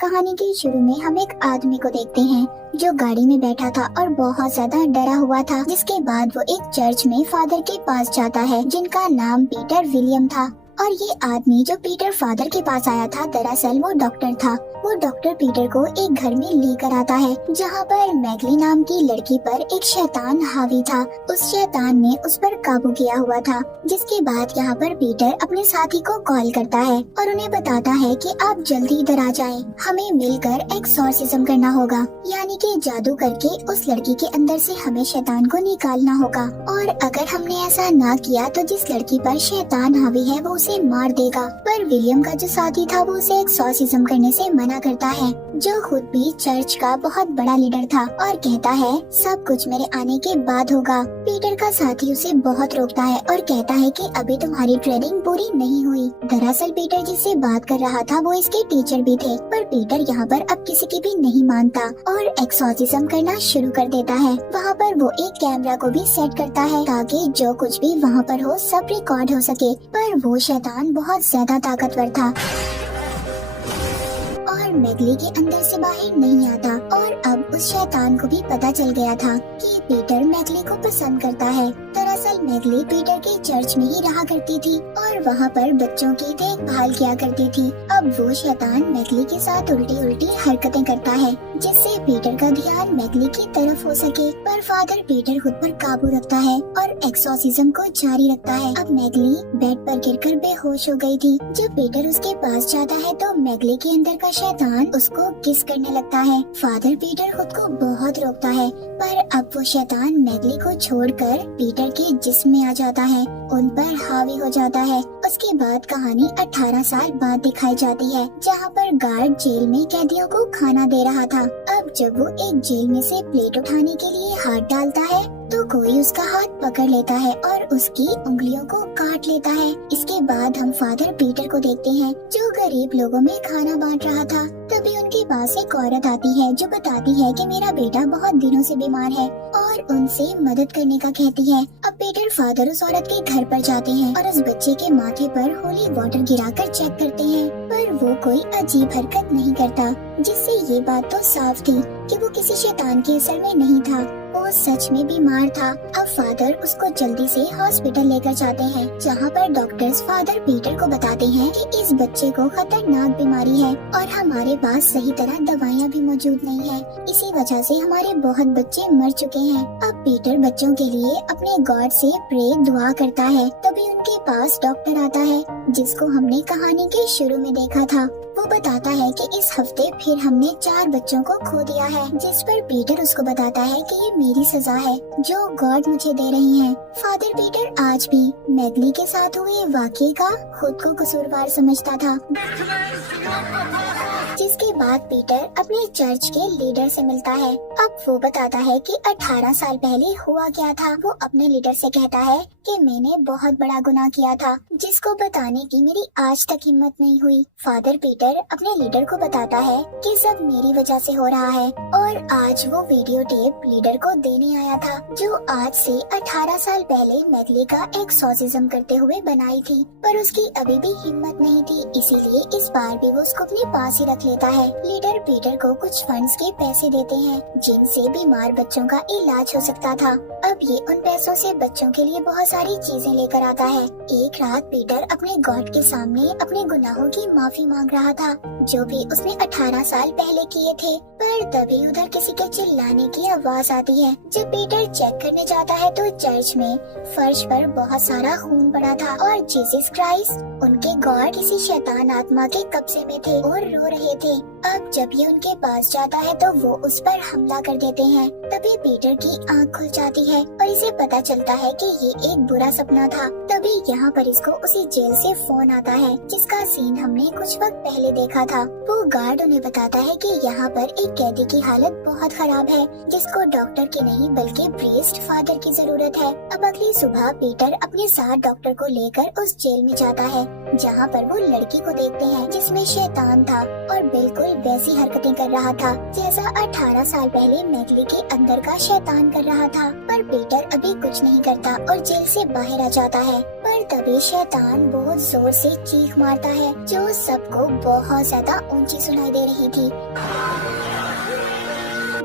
कहानी के शुरू में हम एक आदमी को देखते हैं जो गाड़ी में बैठा था और बहुत ज्यादा डरा हुआ था। जिसके बाद वो एक चर्च में फादर के पास जाता है जिनका नाम पीटर विलियम था। और ये आदमी जो पीटर फादर के पास आया था, दरअसल वो डॉक्टर था। वो डॉक्टर पीटर को एक घर में लेकर आता है जहाँ पर मैगली नाम की लड़की पर एक शैतान हावी था। उस शैतान ने उस पर काबू किया हुआ था। जिसके बाद यहाँ पर पीटर अपने साथी को कॉल करता है और उन्हें बताता है कि आप जल्दी इधर आ जाएं। हमें मिलकर एक्सॉर्सिज्म करना होगा, यानी कि जादू करके उस लड़की के अंदर से हमें शैतान को निकालना होगा। और अगर हमने ऐसा ना किया तो जिस लड़की पर शैतान हावी है वो उसे मार देगा। पर विलियम का जो साथी था वो उसे एक्सॉर्सिज्म करने से मना करता है, जो खुद भी चर्च का बहुत बड़ा लीडर था, और कहता है सब कुछ मेरे आने के बाद होगा। पीटर का साथी उसे बहुत रोकता है और कहता है कि अभी तुम्हारी ट्रेनिंग पूरी नहीं हुई। दरअसल पीटर जिससे बात कर रहा था वो इसके टीचर भी थे, पर पीटर यहाँ पर अब किसी की भी नहीं मानता और एक्सॉर्सिज्म करना शुरू कर देता है। वहाँ पर वो एक कैमरा को भी सेट करता है ताकि जो कुछ भी वहाँ पर हो सब रिकॉर्ड हो सके। पर वो शैतान बहुत ज्यादा ताकतवर था और मैगली के अंदर से बाहर नहीं आता। और अब उस शैतान को भी पता चल गया था कि पीटर मैगली को पसंद करता है। दरअसल मैगली पीटर के चर्च में ही रहा करती थी और वहाँ पर बच्चों की देखभाल किया करती थी। अब वो शैतान मैगली के साथ उल्टी उल्टी हरकतें करता है जिससे पीटर का ध्यान मैगली की तरफ हो सके। पर फादर पीटर खुद पर काबू रखता है और एक्सॉर्सिज्म को जारी रखता है। अब मैगली बेड पर गिरकर बेहोश हो गई थी। जब पीटर उसके पास जाता है तो मैगली के अंदर का शैतान उसको किस करने लगता है। फादर पीटर खुद को बहुत रोकता है, पर अब वो शैतान मैगली को छोड़कर पीटर के जिस्म में आ जाता है, उन पर हावी हो जाता है। उसके बाद कहानी 18 साल बाद दिखाई जाती है जहाँ पर गार्ड जेल में कैदियों को खाना दे रहा था। अब जब वो एक जेल में से प्लेट उठाने के लिए हाथ डालता है तो कोई उसका हाथ पकड़ लेता है और उसकी उंगलियों को काट लेता है। इसके बाद हम फादर पीटर को देखते हैं जो गरीब लोगों में खाना बांट रहा था। तभी उनके पास एक औरत आती है जो बताती है कि मेरा बेटा बहुत दिनों से बीमार है और उनसे मदद करने का कहती है। अब पीटर फादर उस औरत के घर पर जाते हैं और उस बच्चे के माथे पर होली वाटर गिराकर चेक करते हैं, पर वो कोई अजीब हरकत नहीं करता, जिससे ये बात तो साफ थी कि वो किसी शैतान के असर में नहीं था, वो सच में बीमार था। अब फादर उसको जल्दी से हॉस्पिटल लेकर जाते हैं जहाँ पर डॉक्टर्स फादर पीटर को बताते हैं कि इस बच्चे को खतरनाक बीमारी है और हमारे पास सही तरह दवाइयाँ भी मौजूद नहीं है। इसी वजह से हमारे बहुत बच्चे मर चुके हैं। अब पीटर बच्चों के लिए अपने गॉड से प्रे दुआ करता है। तभी उनके पास डॉक्टर आता है जिसको हमने कहानी के शुरू में देखा था। वो बताता है कि इस हफ्ते फिर हमने 4 बच्चों को खो दिया है, जिस पर पीटर उसको बताता है कि ये मेरी सजा है जो गॉड मुझे दे रही है। फादर पीटर आज भी मैगली के साथ हुए वाकये का खुद को कसूरवार समझता था। जिसके बाद पीटर अपने चर्च के लीडर से मिलता है। अब वो बताता है कि 18 साल पहले हुआ क्या था। वो अपने लीडर से कहता है कि मैंने बहुत बड़ा गुनाह किया था जिसको बताने की मेरी आज तक हिम्मत नहीं हुई। फादर पीटर अपने लीडर को बताता है कि सब मेरी वजह से हो रहा है और आज वो वीडियो टेप लीडर को देने आया था जो आज से 18 साल पहले मैगली का एक्सॉर्सिज्म करते हुए बनाई थी, पर उसकी अभी भी हिम्मत नहीं थी, इसीलिए इस बार भी वो उसको अपने पास ही रख लेता है। लीडर पीटर को कुछ फंड्स के पैसे देते हैं जिनसे बीमार बच्चों का इलाज हो सकता था। अब ये उन पैसों से बच्चों के लिए बहुत सारी चीजें लेकर आता है। एक रात पीटर अपने गॉड के सामने अपने गुनाहों की माफी मांग रहा था जो भी उसने 18 साल पहले किए थे, पर तभी उधर किसी के चिल्लाने की आवाज आती है। जब पीटर चेक करने जाता है तो चर्च में फर्श पर बहुत सारा खून पड़ा था और जीसस क्राइस्ट उनके गॉड किसी शैतान आत्मा के कब्जे में थे और रो रहे थे। अब जब ये उनके पास जाता है तो वो उस पर हमला कर देते हैं। तभी पीटर की आंख खुल जाती है और इसे पता चलता है कि ये एक बुरा सपना था। तभी यहाँ पर इसको उसी जेल से फोन आता है जिसका सीन हमने कुछ वक्त पहले देखा था। वो गार्ड उन्हें बताता है कि यहाँ पर एक कैदी की हालत बहुत खराब है जिसको डॉक्टर की नहीं बल्कि प्रीस्ट फादर की जरूरत है। अब अगली सुबह पीटर अपने साथ डॉक्टर को लेकर उस जेल में जाता है जहाँ पर वो लड़की को देखते हैं जिसमें शैतान था और बिल्कुल वैसी हरकतें कर रहा था जैसा 18 साल पहले मैगली के अंदर का शैतान कर रहा था। पर पीटर अभी कुछ नहीं करता और जेल से बाहर आ जाता है। पर तभी शैतान बहुत जोर से चीख मारता है जो सबको बहुत ज्यादा ऊंची सुनाई दे रही थी।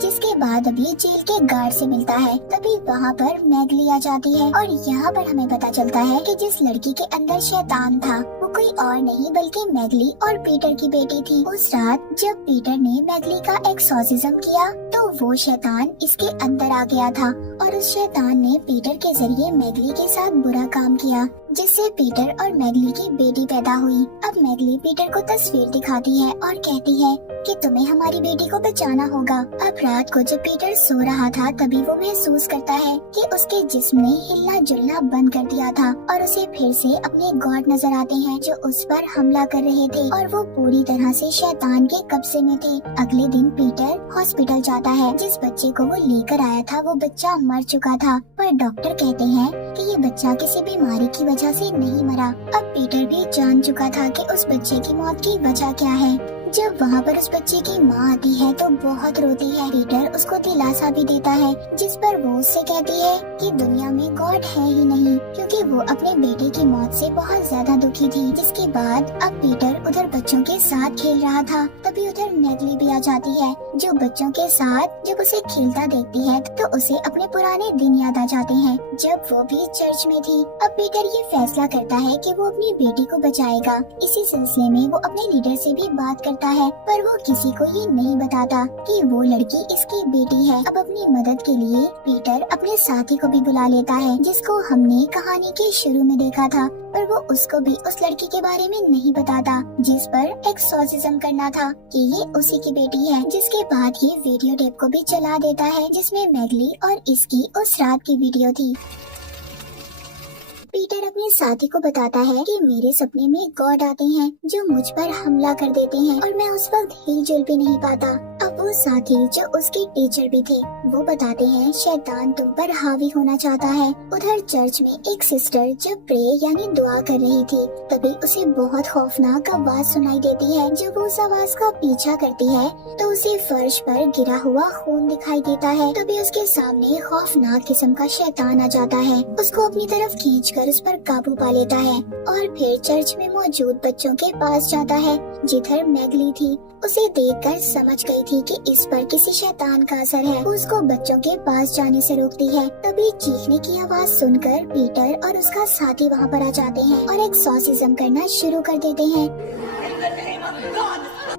जिसके बाद अभी जेल के गार्ड से मिलता है। तभी वहाँ पर मैगली आ जाती है और यहाँ पर हमें पता चलता है कि जिस लड़की के अंदर शैतान था वो कोई और नहीं बल्कि मैगली और पीटर की बेटी थी। उस रात जब पीटर ने मैगली का एक्सॉर्सिज्म किया तो वो शैतान इसके अंदर आ गया था और उस शैतान ने पीटर के जरिए मैगली के साथ बुरा काम किया, जिससे पीटर और मैगली की बेटी पैदा हुई। अब मैगली पीटर को तस्वीर दिखाती है और कहती है कि तुम्हें हमारी बेटी को बचाना होगा। अब रात को जब पीटर सो रहा था तभी वो महसूस करता है कि उसके जिस्म ने हिलना जुलना बंद कर दिया था और उसे फिर से अपने गॉड नजर आते हैं जो उस पर हमला कर रहे थे और वो पूरी तरह से शैतान के कब्जे में थे। अगले दिन पीटर हॉस्पिटल जाता है। जिस बच्चे को वो लेकर आया था वो बच्चा मर चुका था, पर डॉक्टर कहते हैं कि ये बच्चा किसी बीमारी की वजह से नहीं मरा। अब पीटर भी जान चुका था कि उस बच्चे की मौत की वजह क्या है। जब वहाँ पर उस बच्चे की माँ आती है तो बहुत रोती है। पीटर उसको दिलासा भी देता है, जिस पर वो उससे कहती है कि दुनिया में गॉड है ही नहीं, क्योंकि वो अपने बेटे की मौत से बहुत ज्यादा दुखी थी। जिसके बाद अब पीटर उधर बच्चों के साथ खेल रहा था, तभी उधर मैगली भी आ जाती है जो बच्चों के साथ जब उसे खेलता देखती है तो उसे अपने पुराने दिन याद आ जाते हैं जब वो भी चर्च में थी। अब पीटर ये फैसला करता है कि वो अपनी बेटी को बचाएगा। इसी सिलसिले में वो अपने लीडर से भी बात करता है, पर वो किसी को ये नहीं बताता कि वो लड़की इसकी बेटी है। अब अपनी मदद के लिए पीटर अपने साथी को भी बुला लेता है जिसको हमने कहानी के शुरू में देखा था, पर वो उसको भी उस लड़की के बारे में नहीं बताता जिस पर एक्सॉर्सिज्म करना था कि ये उसी की बेटी है। जिसके बाद ये वीडियो टेप को भी चला देता है जिसमें मैगली और इसकी उस रात की वीडियो थी। पीटर अपने साथी को बताता है कि मेरे सपने में गॉड आते हैं जो मुझ पर हमला कर देते हैं और मैं उस वक्त हिलजुल भी नहीं पाता। अब वो साथी जो उसके टीचर भी थे वो बताते हैं शैतान तुम पर हावी होना चाहता है। उधर चर्च में एक सिस्टर जब प्रे यानी दुआ कर रही थी तभी उसे बहुत खौफनाक आवाज सुनाई देती है। जब वो उस आवाज का पीछा करती है तो उसे फर्श पर गिरा हुआ खून दिखाई देता है। तभी उसके सामने खौफनाक किस्म का शैतान आ जाता है, उसको अपनी तरफ खींचकर उस पर काबू पा लेता है और फिर चर्च में मौजूद बच्चों के पास जाता है जिधर मैगली थी। उसे देखकर समझ गई थी कि इस पर किसी शैतान का असर है। वो उसको बच्चों के पास जाने से रोकती है। तभी चीखने की आवाज सुनकर पीटर और उसका साथी वहाँ पर आ जाते हैं और एक्सॉर्सिज्म करना शुरू कर देते हैं।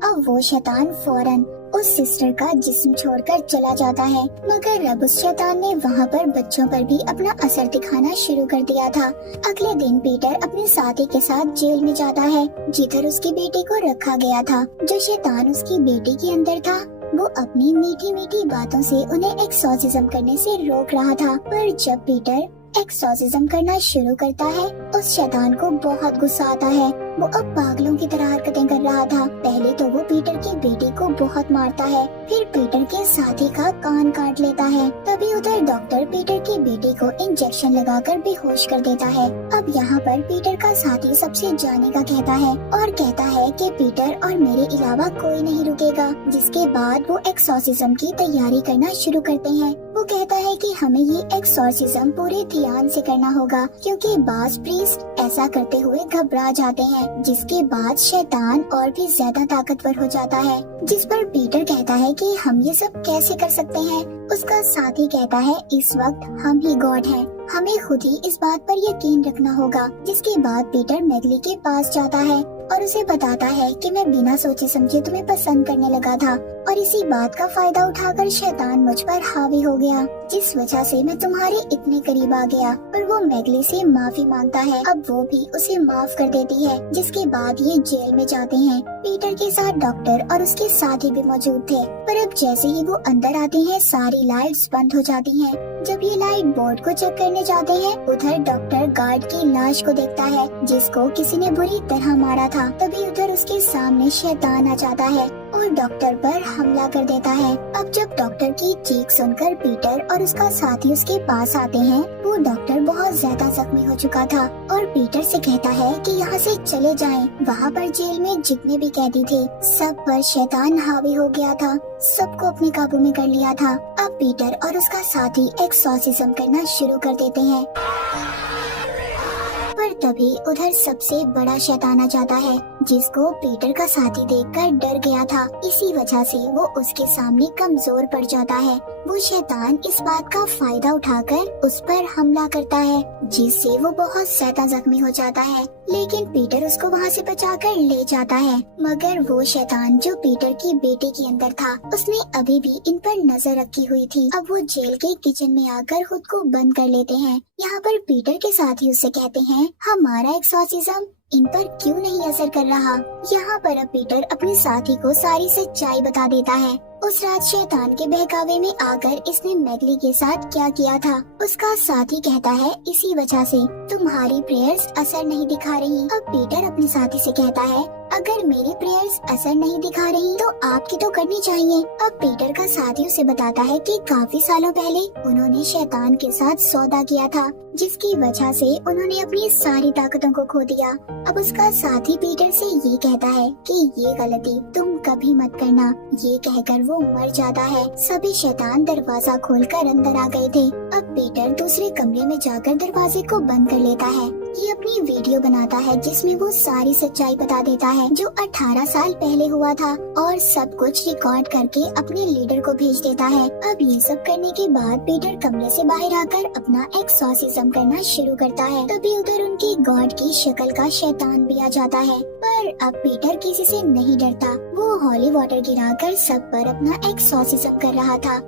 अब वो शैतान फौरन उस सिस्टर का जिस्म छोड़कर चला जाता है, मगर अब उस शैतान ने वहाँ पर बच्चों पर भी अपना असर दिखाना शुरू कर दिया था। अगले दिन पीटर अपने साथी के साथ जेल में जाता है जिधर उसकी बेटी को रखा गया था। जो शैतान उसकी बेटी के अंदर था वो अपनी मीठी मीठी बातों से उन्हें एक्सॉर्सिज्म करने से रोक रहा था, पर जब पीटर एक्सॉर्सिज्म करना शुरू करता है उस शैतान को बहुत गुस्सा आता है। वो अब पागलों की तरह हरकतें कर रहा था। पहले तो वो पीटर की बेटी को बहुत मारता है, फिर पीटर के साथी का कान काट लेता है। तभी उधर डॉक्टर पीटर की बेटी को इंजेक्शन लगाकर बेहोश कर देता है। अब यहाँ पर पीटर का साथी सबसे जाने का कहता है और कहता है कि पीटर और मेरे अलावा कोई नहीं रुकेगा। जिसके बाद वो एक्सॉर्सिज्म की तैयारी करना शुरू करते हैं। वो कहता है कि हमें ये एक्सॉर्सिज्म पूरे ध्यान से करना होगा क्योंकि बाज प्रीस्ट ऐसा करते हुए घबरा जाते हैं। जिसके बाद शैतान और भी ज्यादा ताकतवर हो जाता है, जिस पर पीटर कहता है कि हम ये सब कैसे कर सकते हैं। उसका साथी कहता है इस वक्त हम ही गॉड हैं, हमें खुद ही इस बात पर यकीन रखना होगा। जिसके बाद पीटर मैगली के पास जाता है और उसे बताता है कि मैं बिना सोचे समझे तुम्हें पसंद करने लगा था और इसी बात का फायदा उठाकर शैतान मुझ पर हावी हो गया, जिस वजह से मैं तुम्हारे इतने करीब आ गया। पर वो मैगली से माफी मांगता है। अब वो भी उसे माफ कर देती है। जिसके बाद ये जेल में जाते हैं। पीटर के साथ डॉक्टर और उसके साथी भी मौजूद थे, पर अब जैसे ही वो अंदर आते हैं सारी लाइट्स बंद हो जाती हैं। जब ये लाइट बोर्ड को चेक करने जाते हैं, उधर डॉक्टर गार्ड की लाश को देखता है जिसको किसी ने बुरी तरह मारा था। तभी उधर उसके सामने शैतान आ जाता है और डॉक्टर पर हमला कर देता है। अब जब डॉक्टर की चीख सुनकर पीटर और उसका साथी उसके पास आते हैं, वो डॉक्टर बहुत ज्यादा जख्मी हो चुका था और पीटर से कहता है कि यहाँ से चले जाएं। वहाँ पर जेल में जितने भी कैदी थे सब पर शैतान हावी हो गया था, सबको अपने काबू में कर लिया था। अब पीटर और उसका साथी एक्सॉर्सिज्म करना शुरू कर देते हैं, पर तभी उधर सबसे बड़ा शैतान आ जाता है जिसको पीटर का साथी देखकर डर गया था। इसी वजह से वो उसके सामने कमजोर पड़ जाता है। वो शैतान इस बात का फायदा उठाकर उस पर हमला करता है जिससे वो बहुत ज्यादा जख्मी हो जाता है, लेकिन पीटर उसको वहाँ से बचाकर ले जाता है। मगर वो शैतान जो पीटर की बेटी के अंदर था, उसने अभी भी इन पर नजर रखी हुई थी। अब वो जेल के किचन में आकर खुद को बंद कर लेते हैं। यहाँ पर पीटर के साथी उससे कहते हैं, हमारा एक्सॉर्सिज्म इन पर क्यों नहीं असर कर रहा। यहाँ पर अब पीटर अपने साथी को सारी सच्चाई बता देता है। उस रात शैतान के बहकावे में आकर इसने मैगली के साथ क्या किया था। उसका साथी कहता है, इसी वजह से तुम्हारी प्रेयर्स असर नहीं दिखा रही। अब पीटर अपने साथी से कहता है, अगर मेरी प्रेयर्स असर नहीं दिखा रही तो आपकी तो करनी चाहिए। अब पीटर का साथी उसे बताता है कि काफी सालों पहले उन्होंने शैतान के साथ सौदा किया था, जिसकी वजह से उन्होंने अपनी सारी ताकतों को खो दिया। अब उसका साथी पीटर से ये कहता है कि ये गलती तुम कभी मत करना। ये कहकर वो मर जाता है। सभी शैतान दरवाजा खोलकर अंदर आ गए थे। अब पीटर दूसरे कमरे में जाकर दरवाजे को बंद कर लेता है। ये अपनी वीडियो बनाता है जिसमें वो सारी सच्चाई बता देता है जो 18 साल पहले हुआ था और सब कुछ रिकॉर्ड करके अपने लीडर को भेज देता है। अब ये सब करने के बाद पीटर कमरे से बाहर आकर अपना एक्सॉर्सिज्म करना शुरू करता है। तभी उधर उनकी गॉड की शक्ल का शैतान भी आ जाता है, पर अब पीटर किसी से नहीं डरता। वो हॉली वाटर गिराकर सब पर अपना एक्सॉर्सिज्म कर रहा था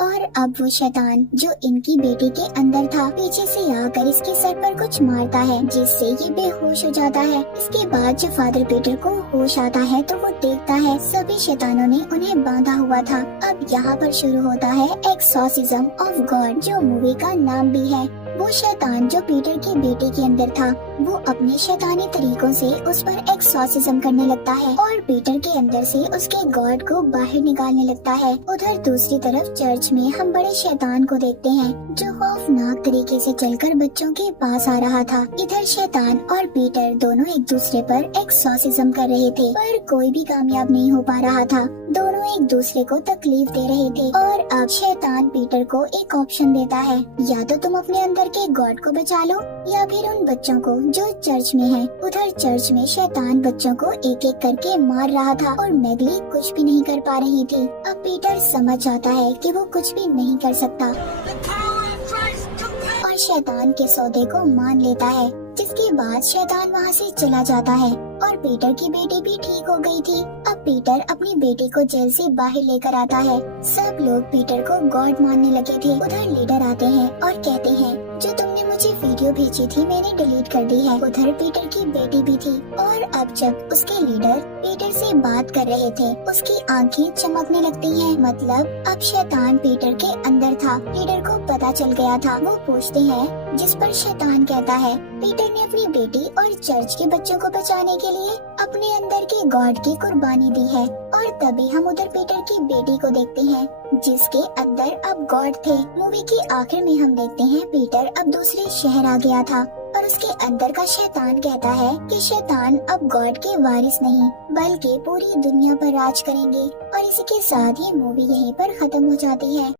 और अब वो शैतान जो इनकी बेटी के अंदर था पीछे से आकर इसके सर पर कुछ मारता है जिससे ये बेहोश हो जाता है। इसके बाद जब फादर पीटर को होश आता है तो वो देखता है सभी शैतानों ने उन्हें बांधा हुआ था। अब यहाँ पर शुरू होता है एक्सॉर्सिज्म ऑफ गॉड, जो मूवी का नाम भी है। वो शैतान जो पीटर की बेटी के अंदर था वो अपने शैतानी तरीकों से उस पर एक्सॉर्सिज्म करने लगता है और पीटर के अंदर से उसके गॉड को बाहर निकालने लगता है। उधर दूसरी तरफ चर्च में हम बड़े शैतान को देखते हैं जो खौफनाक तरीके से चलकर बच्चों के पास आ रहा था। इधर शैतान और पीटर दोनों एक दूसरे पर एक्सॉर्सिज्म कर रहे थे, पर कोई भी कामयाब नहीं हो पा रहा था। दोनों एक दूसरे को तकलीफ दे रहे थे और अब शैतान पीटर को एक ऑप्शन देता है, या तो तुम अपने अंदर के गॉड को बचा लो या फिर उन बच्चों को जो चर्च में है। उधर चर्च में शैतान बच्चों को एक एक करके मार रहा था और मैगली कुछ भी नहीं कर पा रही थी। अब पीटर समझ जाता है कि वो कुछ भी नहीं कर सकता और शैतान के सौदे को मान लेता है, जिसके बाद शैतान वहाँ से चला जाता है और पीटर की बेटी भी ठीक हो गई थी। अब पीटर अपनी बेटी को जेल से बाहर लेकर आता है। सब लोग पीटर को गॉड मानने लगे थे। उधर लीडर आते हैं और कहते हैं, जो तुमने मुझे वीडियो भेजी थी मैंने डिलीट कर दी है। उधर पीटर की बेटी भी थी और अब जब उसके लीडर पीटर से बात कर रहे थे उसकी आंखें चमकने लगती हैं। मतलब अब शैतान पीटर के अंदर था। लीडर को पता चल गया था। वो पूछते हैं, जिस पर शैतान कहता है पीटर ने अपनी बेटी और चर्च के बच्चों को बचाने के लिए अपने अंदर के गॉड की कुर्बानी दी है। और तभी हम उधर पीटर की बेटी को देखते हैं जिसके अंदर अब गॉड थे। मूवी के आखिर में हम देखते हैं पीटर अब दूसरे शहर आ गया था और उसके अंदर का शैतान कहता है कि शैतान अब गॉड के वारिस नहीं बल्कि पूरी दुनिया पर राज करेंगे। और इसी के साथ ही मूवी यहीं पर खत्म हो जाती है।